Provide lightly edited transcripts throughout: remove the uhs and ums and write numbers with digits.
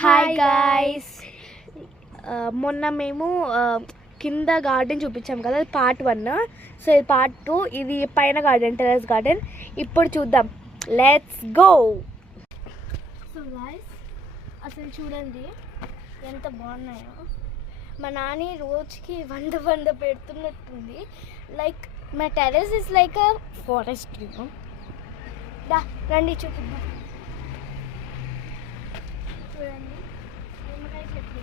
Hi guys, మొన్న మేము కింద గార్డెన్ చూపించాం కదా, పార్ట్ 1. సో ఇది పార్ట్ 2. ఇది పైన గార్డెన్, టెర్రస్ గార్డెన్. ఇప్పుడు చూద్దాం, లెట్స్ గో. సో గాయ్స్, అసలు చూడండి ఎంత బాగున్నాయో. మా నాని రోజుకి 100 పెడుతున్నట్టుంది. లైక్ మా terrace is like a forest. దా రండి చూపిద్దాం. చూడండి నిమ్మకాయ చెట్టు,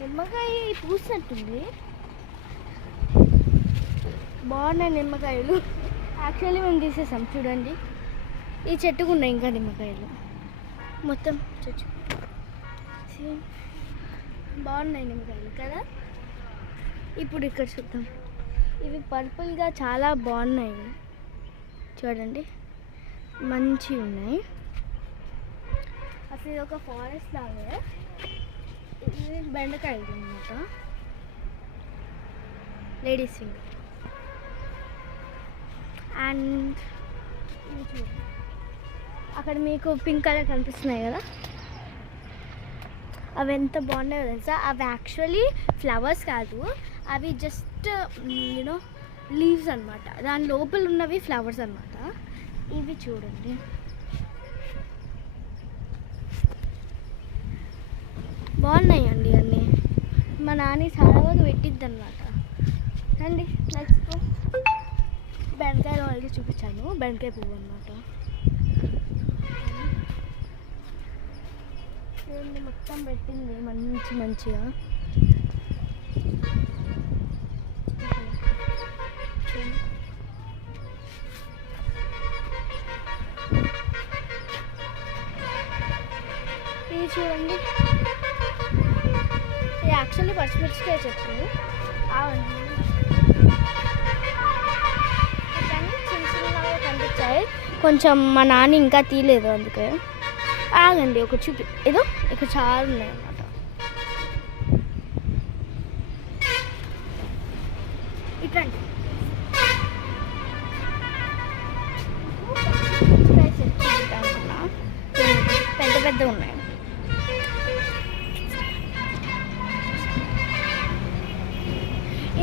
నిమ్మకాయ పూసినట్టుంది. బాగున్నాయి నిమ్మకాయలు. యాక్చువల్లీ మేము తీసేసాం. చూడండి ఈ చెట్టుకు ఉన్నాయి ఇంకా నిమ్మకాయలు. మొత్తం చెట్టు బాగున్నాయి నిమ్మకాయలు కదా. ఇప్పుడు ఇక్కడ చూద్దాం. ఇవి పర్పుల్గా చాలా బాగున్నాయి. చూడండి మంచిగా ఉన్నాయి. అసలు ఇది ఒక ఫారెస్ట్ లాగే. ఇది బెండకాయలు అన్నమాట, లేడీస్ ఫింగర్. అండ్ అక్కడ మీకు పింక్ కలర్ కనిపిస్తున్నాయి కదా, అవి ఎంత బాగున్నాయో తెలుసా. అవి యాక్చువల్లీ ఫ్లవర్స్ కాదు, అవి జస్ట్ యూనో లీవ్స్ అన్నమాట. దాని లోపల ఉన్నవి ఫ్లవర్స్ అన్నమాట. ఇవి చూడండి బాగున్నాయండి అన్నీ. మా నాని చాలా బాగా పెట్టిద్ది అనమాట. రండి నెక్స్ట్ బెండకాయలు ఆల్రెడీ చూపించాను. బెండకాయ పువ్వు అనమాట. చూడండి మొత్తం పెట్టింది మంచిగా. ఇది చూడండి, ఇది యాక్చువల్లీ పచ్చిమిర్చికాయ చెట్టు. చిన్నగా కనిపించాయి. కొంచెం మా నాన్న ఇంకా తీయలేదు, అందుకే ఆగండి ఒక చూపి. ఏదో ఇక్కడ చాలా ఉన్నాయి అన్నమాట. ఇట్లాంటి పెద్ద ఉన్నాయి.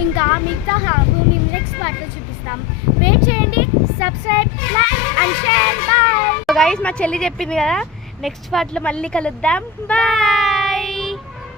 ఇంకా మిగతా హాఫ్ మేము నెక్స్ట్ పార్ట్లో చూపిస్తాం. వెయిట్ చేయండి. Subscribe, like and share. Bye guys. మా చెల్లి చెప్పింది కదా, నెక్స్ట్ పార్ట్లో మళ్ళీ కలుద్దాం. బాయ్.